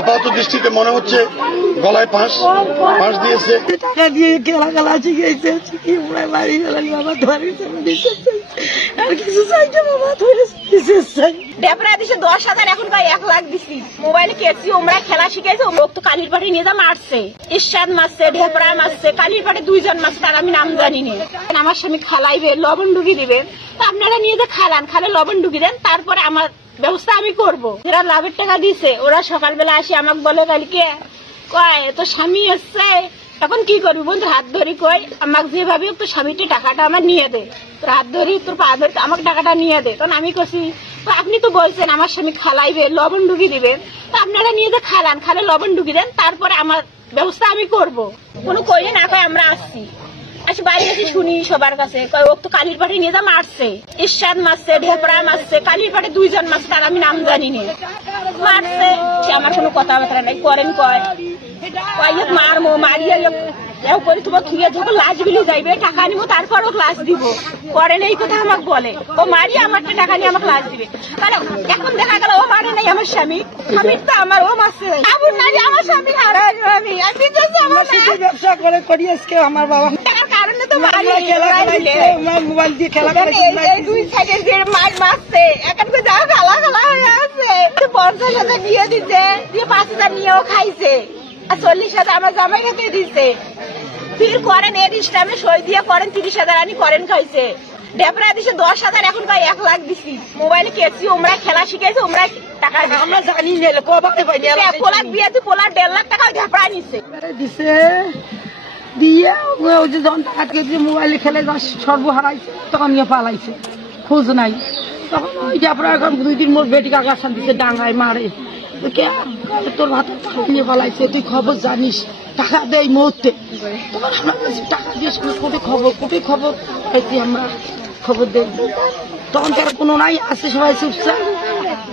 আপাতত দৃষ্টিতে মনে হচ্ছে গলায় ফাঁস দিয়েছে। টাকা দিয়ে খেলা শিখেছে, শিখিয়ে পুরাই বাড়ি গেলেন বাবা, ধরেছে আর কিছু চাইছে বাবা, ডেপরা দিছে 10,000, এখন ভাই 1 লাখ দিছি। মোবাইল কেছি, ওমরা খেলা শিখাইছে, ওমরা তো কালির পাটে নিয়ে যা মারছে, ইরশাদ মারছে, ডেপরা মারছে, কালির পাটে 2 জন মারছে, তার আমি নাম জানি না। আমার স্বামী খালাইবে, লবণ ডুবি দিবে, তো আপনারা নিয়ে যে খালে লবণ ডুবি দেন, তারপরে আমার ব্যবস্থা আমি করব। যারা লাভের টাকা দিছে ওরা সকালবেলা আসি আমাকে বলে, কালকে কয় তো স্বামী এসছে, এখন কি করবি বন্ধু, হাত ধরি কই আমাকে যেভাবে তো স্বামীটি টাকাটা আমার নিয়ে দে, তোর হাত ধরি তোর পা ধরি আমাকে টাকাটা নিয়ে দে। তখন আমি কছি আপনি তো বলছেন আমার স্বামী খালাইবে, লবণ ডুবি দিবেন, তো আপনারা নিয়ে যে খালে লবণ ডুবি দেন, তারপরে আমার ব্যবস্থা আমি করব। কোনো কইলে না কয় আমরা আসছি, আচ্ছা বাড়ি এসে শুনি সবার কাছে, কয় ও তো কালির পাটে নিয়ে যা মারছে, ইরশাদ মারছে, ডেপরা মারছে, কালির পাটে 2 জন মারছে, তার আমি নাম জানি না, মারছে। সে আমার কোনো কথাবার্তা নাই, করেন কয় মারমো, মারিয়ে করে তোমার থুয়ে যখন লাশ বিলি যাইবে টাকা নিবো, তারপর ও ক্লাস দিব, করেন এই কথা আমাকে বলে। ও মারিয়ে আমার টাকা নিয়ে আমাকে ক্লাস দিবে। তাহলে এখন দেখা গেল ও মারে নাই আমার স্বামী তো আমার, ও মারছে আবুর নাই আমার স্বামী হারাই, আমি ব্যবসা করে করি আজকে আমার বাবা টাকার কারণে তো মোবাইল দিয়ে খেলা দুই সাইডের যে মাছ মারছে, এখন যা খালা হয়ে আছে, 50,000 দিয়ে দিতে, দিয়ে 5,000 নিয়েও খাইছে, আর 40,000 আমার জামাই রেখে দিচ্ছে। ফির করেন এর ইসলামে সই দিয়ে করেন 30,000 আনি করেন খাইছে। ডেপরা দিছে 10,000, এখন ভাই 1 লাখ দিছি। মোবাইল কেছি, ওমরা খেলা শিখাইছে, ওমরা টাকা আমরা জানি পোলার বিয়েছে, পোলার 1.5 লাখ টাকা ডেপরা নিছে দিছে দিয়ে ওই যে যখন টাকা দিয়ে মোবাইলে খেলে সর্বহারাইছে, তখন নিয়ে পালাইছে, খোঁজ নাই। তখন ওই ডেপরা এখন 2 দিন মোট বেটি কাকার দিচ্ছে, ডাঙায় মারে, তোর ভাতের টাকা নিয়ে পালাইছে, তুই খবর জানিস, টাকা দেয় মুহূর্তে। তখন আমরা টাকা দিয়ে কোটি খবর পাইছি, আমরা খবর দেখবো, তখন তারা কোনো নাই, আসছে সবাই চুপচাপ,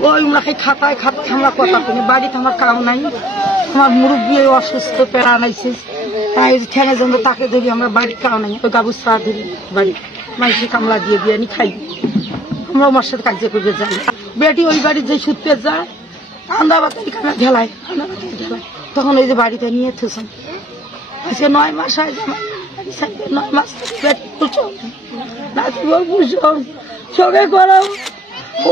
ওই ওনাকে খাতায় আমরা কথা শুনি, বাড়িতে আমার কাউ নাই, আমার মুরব্বী অসুস্থ পেড়া নাইছে, তাই ঠেঙে জন্য তাকে ধরি, আমরা বাড়ির কাউ নাই, ওই গাবুর চা ধরি বাড়ি মাইসে কামলা দিয়ে আমি খাই, আমরা আমার সাথে কার্য করবে যাই। বেটি ওই বাড়ির যে সুতে যায় আন্দাবাতি ঢেলায়, তখন ওই যে বাড়িতে নিয়ে থুসন, আজকে 9 মাস হয়, 9 মাস বুঝো চোখে করো,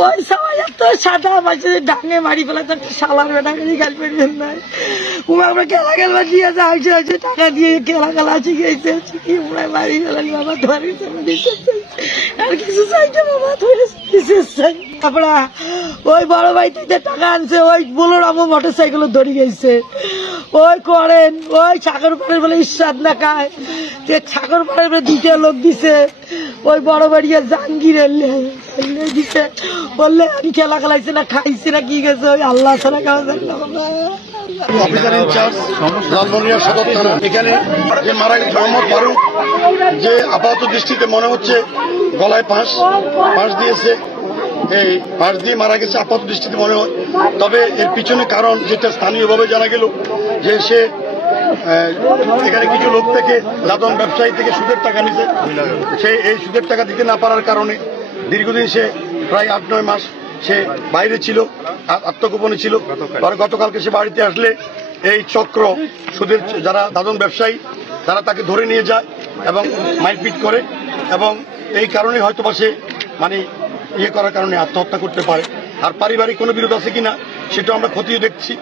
ওই সবাই এত সাদা মাঝে ডাঙে মারি ফেলা, তো সালার বেটাকে গাল পেড়বেন না, আমরা খেলা দিয়ে যাচ্ছে, টাকা দিয়ে খেলা শিখেছে, শিখিয়ে পুরাই বাড়ি গেলেন বাবা, ধরেছে আর কিছু চাইছে বাবা, তারপরে ওই বড় ভাই থেকে টাকা আনছে, ওই বলো আমার মোটর সাইকেল ধরে গেছে, ওই করেন ওই সাগর পাড়ের বলে ইরশাদ না খায়, সাগর পাড়ের বলে 2টা লোক দিছে, ওই বড় বাড়িয়া জাহাঙ্গীর দিছে, বললে আমি খেলা খেলাইছে না খাইছে না কি গেছে, ওই আল্লাহ ছাড়া খাওয়া যায় না। অফিসার ইনচার্জ লালমনিরহাট সদর থানা, এখানে যে মারা গেছে মোহাম্মদ ফারুক, যে আপাতত দৃষ্টিতে মনে হচ্ছে গলায় ফাঁস দিয়েছে, এই ফাঁস দিয়ে মারা গেছে আপাতত দৃষ্টিতে মনে হয়। তবে এর পিছনে কারণ যেটা স্থানীয়ভাবে জানা গেল, যে সে এখানে কিছু লোক থেকে দাদন ব্যবসায়ী থেকে সুদের টাকা নিছে, সে এই সুদের টাকা দিতে না পারার কারণে দীর্ঘদিন সে প্রায় 8-9 মাস সে বাইরে ছিল, আত্মগোপনে ছিল। পরে গতকালকে সে বাড়িতে আসলে এই চক্র সুদের যারা দাদন ব্যবসায়ী তারা তাকে ধরে নিয়ে যায় এবং মারপিট করে, এবং এই কারণে হয়তো বা সে মানে ইয়ে করার কারণে আত্মহত্যা করতে পারে। আর পারিবারিক কোনো বিরোধ আছে কিনা সেটা আমরা খতিয়ে দেখছি।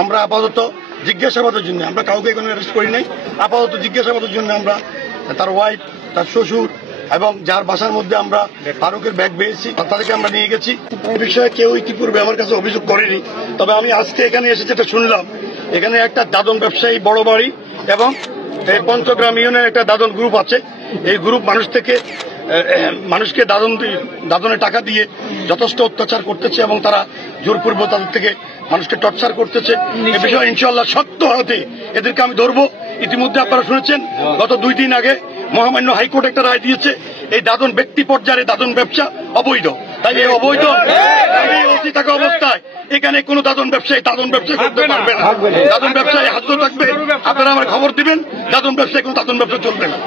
আমরা আপাতত জিজ্ঞাসাবাদের জন্য, আমরা কাউকে কোনো অ্যারেস্ট করি নাই, আপাতত জিজ্ঞাসাবাদের জন্য আমরা তার ওয়াইফ, তার শ্বশুর এবং যার বাসার মধ্যে আমরা ফারুকের ব্যাগ পেয়েছি তাদেরকে আমরা নিয়ে গেছি। এই বিষয়ে কেউ ইতিপূর্বে আমার কাছে অভিযোগ করেনি, তবে আমি আজকে এখানে এসে যেটা শুনলাম, এখানে একটা দাদন ব্যবসায়ী বড় বাড়ি এবং পঞ্চগ্রাম ইউনিয়নের একটা দাদন গ্রুপ আছে, এই গ্রুপ মানুষকে দাদনের টাকা দিয়ে যথেষ্ট অত্যাচার করতেছে এবং তারা জোরপূর্বক তাদের থেকে মানুষকে টর্চার করতেছে। এ বিষয়ে ইনশাআল্লাহ সত্য হাতে এদেরকে আমি ধরবো। ইতিমধ্যে আপনারা শুনেছেন গত 2 দিন আগে মহামান্য হাইকোর্ট একটা রায় দিয়েছে, এই দাদন ব্যক্তি পর্যায়ে দাদন ব্যবসা অবৈধ। তাই এই অবৈধ থাকা অবস্থায় এখানে কোন দাদন ব্যবসায়ী করতে পারবে না। দাদন ব্যবসায়ী হাত থাকবে, আপনারা আমার খবর দিবেন, দাদন ব্যবসায় কোন দাদন ব্যবসা চলবে না।